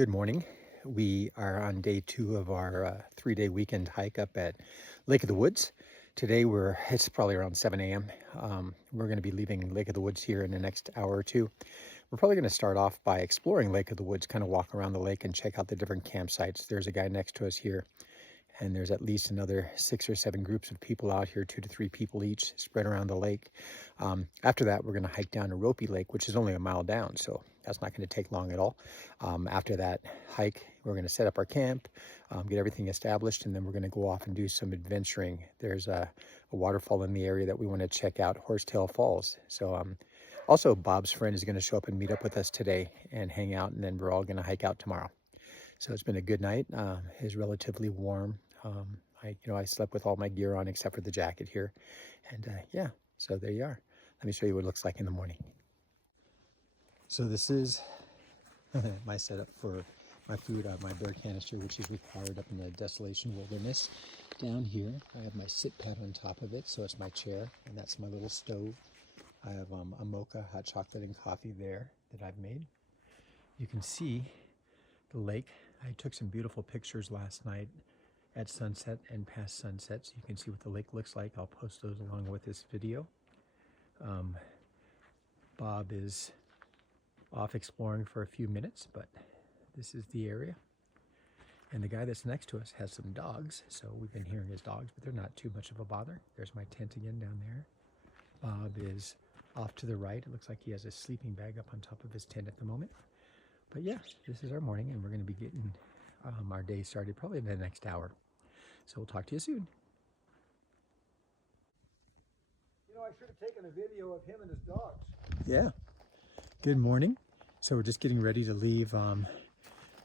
Good morning. We are on day 2 of our 3-day weekend hike up at Lake of the Woods. Today it's probably around 7 a.m. We're going to be leaving Lake of the Woods here in the next hour or two. We're probably going to start off by exploring Lake of the Woods, kind of walk around the lake and check out the different campsites. There's a guy next to us here, and there's at least another 6 or 7 groups of people out here, 2 to 3 people each, spread around the lake. After that, we're going to hike down to Ropey Lake, which is only a mile down, so that's not going to take long at all. After that hike, we're going to set up our camp, get everything established, and then we're going to go off and do some adventuring. There's a waterfall in the area that we want to check out, Horsetail Falls. So also, Bob's friend is going to show up and meet up with us today and hang out, and then we're all going to hike out tomorrow. So it's been a good night. It's relatively warm. I slept with all my gear on except for the jacket here. And yeah, so there you are. Let me show you what it looks like in the morning. So this is my setup for my food. I have my bear canister, which is required up in the Desolation Wilderness. Down here, I have my sit pad on top of it, so it's my chair, and that's my little stove. I have a mocha, hot chocolate, and coffee there that I've made. You can see the lake. I took some beautiful pictures last night at sunset and past sunset, so you can see what the lake looks like. I'll post those along with this video. Bob is off exploring for a few minutes, but this is the area. And the guy that's next to us has some dogs, so we've been hearing his dogs, but they're not too much of a bother. There's my tent again down there. Bob is off to the right. It looks like he has a sleeping bag up on top of his tent at the moment. But yeah, this is our morning, and we're going to be getting our day started probably in the next hour. So we'll talk to you soon. I should have taken a video of him and his dogs. Yeah. Good morning. So we're just getting ready to leave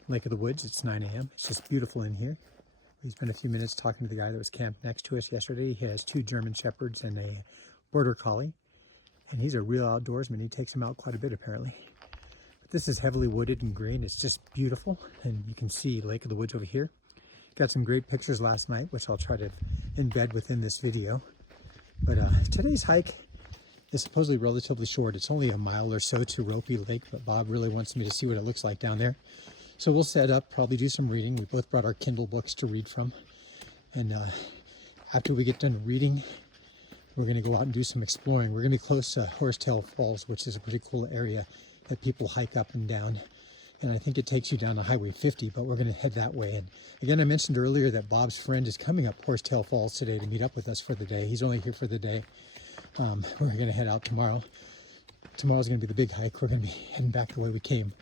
Lake of the Woods. It's 9 a.m. It's just beautiful in here. We spent a few minutes talking to the guy that was camped next to us yesterday. He has 2 German Shepherds and a Border Collie. And he's a real outdoorsman. He takes them out quite a bit, apparently. This is heavily wooded and green. It's just beautiful, and you can see Lake of the Woods over here. Got some great pictures last night, which I'll try to embed within this video. But today's hike is supposedly relatively short. It's only a mile or so to Ropey Lake, but Bob really wants me to see what it looks like down there. So we'll set up, probably do some reading. We both brought our Kindle books to read from. And after we get done reading, we're going to go out and do some exploring. We're going to be close to Horsetail Falls, which is a pretty cool area that people hike up and down, and I think it takes you down to Highway 50, but we're going to head that way. And again, I mentioned earlier that Bob's friend is coming up Horsetail Falls today to meet up with us for the day. He's only here for the day. We're going to head out tomorrow. Tomorrow's going to be the big hike. We're going to be heading back the way we came,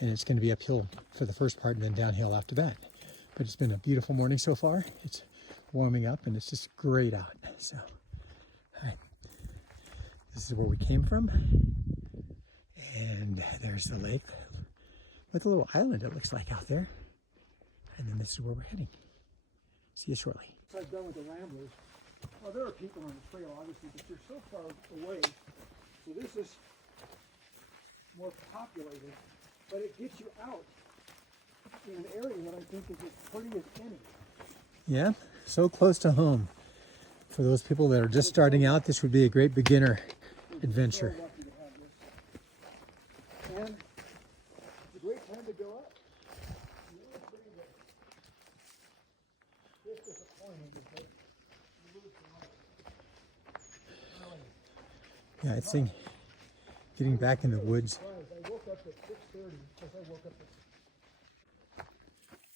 and it's going to be uphill for the first part and then downhill after that. But it's been a beautiful morning so far. It's warming up, and it's just great out. So, hi. This is where we came from. And there's the lake with a little island, it looks like, out there. And then this is where we're heading. See you shortly. I've done with the Ramblers. Well, there are people on the trail, obviously, but you're so far away. So this is more populated, but it gets you out in an area that I think is as pretty as any. Yeah, so close to home. For those people that are just starting out, this would be a great beginner adventure. And it's a great time to go up. It's disappointing because you lose the light. Yeah, I think getting back in the woods. I woke up at 6:30 because I woke up at...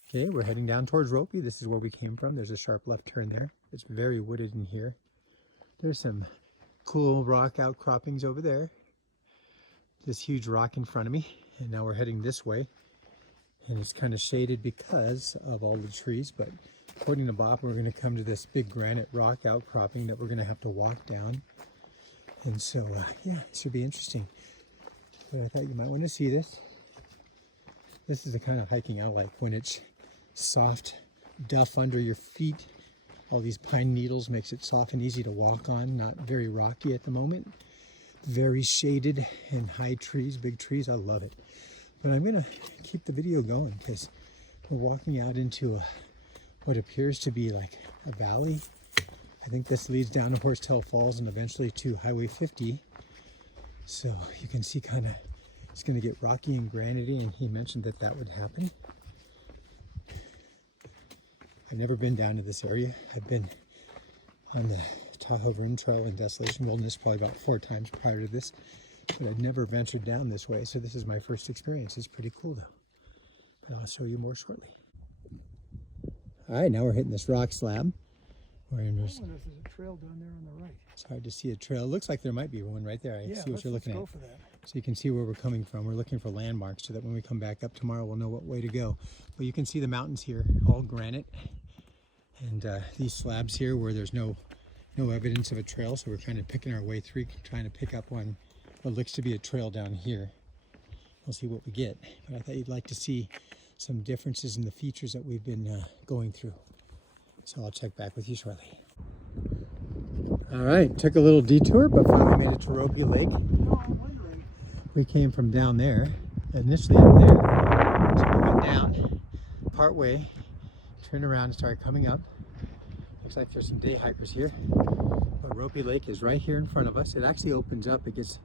Okay, we're heading down towards Ropey. This is where we came from. There's a sharp left turn there. It's very wooded in here. There's some cool rock outcroppings over there. This huge rock in front of me, and now we're heading this way, and it's kind of shaded because of all the trees, but according to Bob, we're going to come to this big granite rock outcropping that we're going to have to walk down. And so yeah, it should be interesting, but I thought you might want to see this. This is the kind of hiking I like, when it's soft duff under your feet. All these pine needles makes it soft and easy to walk on, not very rocky at the moment. Very shaded and high trees, big trees. I love it. But I'm gonna keep the video going because we're walking out into what appears to be like a valley. I think this leads down to Horsetail Falls and eventually to Highway 50. So you can see kind of it's going to get rocky and granity, and he mentioned that that would happen. I've never been down to this area. I've been on the Tahoe Rim Trail in Desolation Wilderness probably about 4 times prior to this, but I'd never ventured down this way, so this is my first experience. It's pretty cool though, but I'll show you more shortly. All right, now we're hitting this rock slab. We're in this. I wonder if there's a trail down there on the right. It's hard to see a trail. It looks like there might be one right there. I see what you're looking at. Let's go for that. So you can see where we're coming from. We're looking for landmarks so that when we come back up tomorrow, we'll know what way to go. But you can see the mountains here, all granite. And these slabs here where there's no evidence of a trail. So we're kind of picking our way through, trying to pick up one what looks to be a trail down here. We'll see what we get. But I thought you'd like to see some differences in the features that we've been going through. So I'll check back with you shortly. All right, took a little detour, but finally made it to Ropey Lake. No, I'm wondering. We came from down there, initially up there. So we went down partway, turned around and started coming up. Looks like there's some day hikers here. But Ropey Lake is right here in front of us. It actually opens up, it gets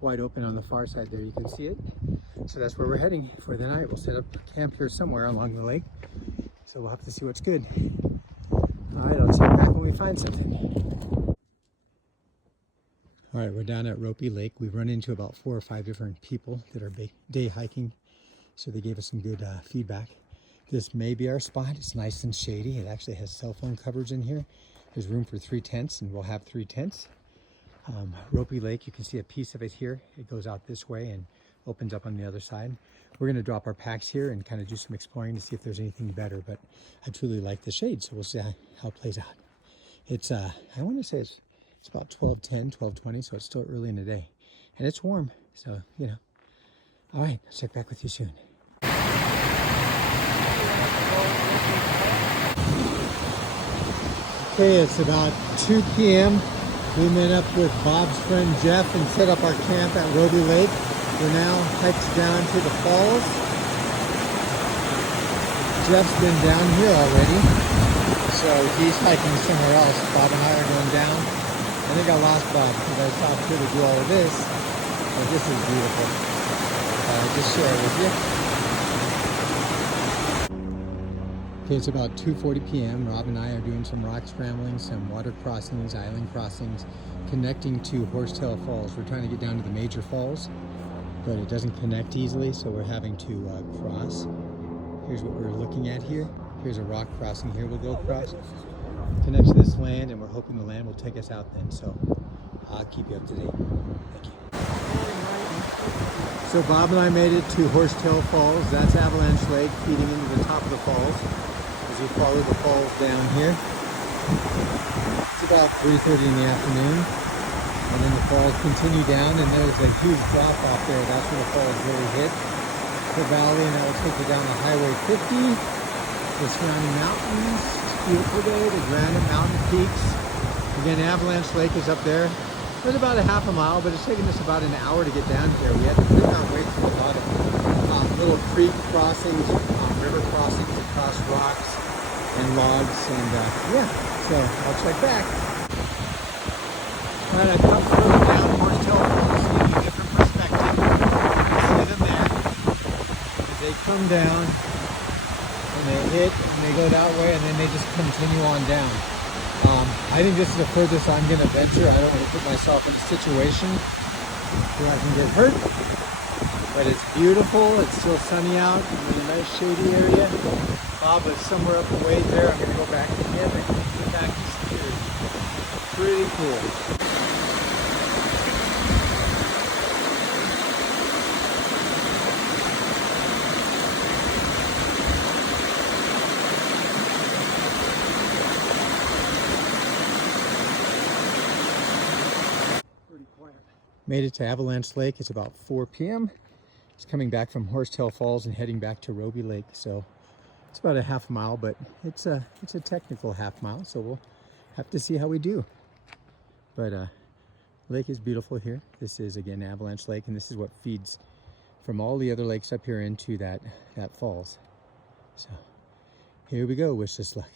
wide open on the far side there. You can see it. So that's where we're heading for the night. We'll set up camp here somewhere along the lake. So we'll have to see what's good. All right, I'll check back when we find something. All right, we're down at Ropey Lake. We've run into about 4 or 5 different people that are day hiking. So they gave us some good feedback. This may be our spot. It's nice and shady. It actually has cell phone coverage in here. There's room for 3 tents, and we'll have 3 tents. Ropey Lake, you can see a piece of it here. It goes out this way and opens up on the other side. We're going to drop our packs here and kind of do some exploring to see if there's anything better, but I truly like the shade, so we'll see how it plays out. It's I want to say it's about 12:10, 12:20, so it's still early in the day, and it's warm, so you know. All right, I'll check back with you soon. Okay, it's about 2 p.m. We met up with Bob's friend Jeff and set up our camp at Ropey Lake. We're now hiked down to the falls. Jeff's been down here already, so he's hiking somewhere else. Bob and I are going down. I think I lost Bob because I stopped here to do all of this, but this is beautiful. I'll just share it with you. Okay, it's about 2:40 p.m. Rob and I are doing some rock scrambling, some water crossings, island crossings, connecting to Horsetail Falls. We're trying to get down to the major falls, but it doesn't connect easily, so we're having to cross. Here's what we're looking at here. Here's a rock crossing here. We'll go across, connect to this land, and we're hoping the land will take us out then. So I'll keep you up to date. Thank you. So Bob and I made it to Horsetail Falls. That's Avalanche Lake feeding into the top of the falls. As you follow the falls down here, it's about 3:30 in the afternoon. And then the falls continue down, and there's a huge drop off there. That's where the falls really hit the valley, and that will take you down to Highway 50, the surrounding mountains. Beautiful day, the granite mountain peaks. Again, Avalanche Lake is up there. It's about a half a mile, but it's taken us about an hour to get down here. We had to put our way through a lot of little creek crossings, river crossings across rocks and logs, and yeah, so I'll check back. All right, I've come further down Horsetail Falls to give you a different perspective. You see them there. As they come down, and they hit, and they go that way, and then they just continue on down. I think this is the furthest I'm going to venture. I don't want to put myself in a situation where I can get hurt, but it's beautiful. It's still sunny out. I'm in a nice shady area. Bob is somewhere up the way there. I'm going to go back to him and get back to security. Pretty cool. Made it to Avalanche Lake. It's about 4 p.m. It's coming back from Horsetail Falls and heading back to Ropey Lake. So it's about a half mile, but it's a technical half mile. So we'll have to see how we do. But lake is beautiful here. This is again Avalanche Lake, and this is what feeds from all the other lakes up here into that falls. So here we go. Wish us luck.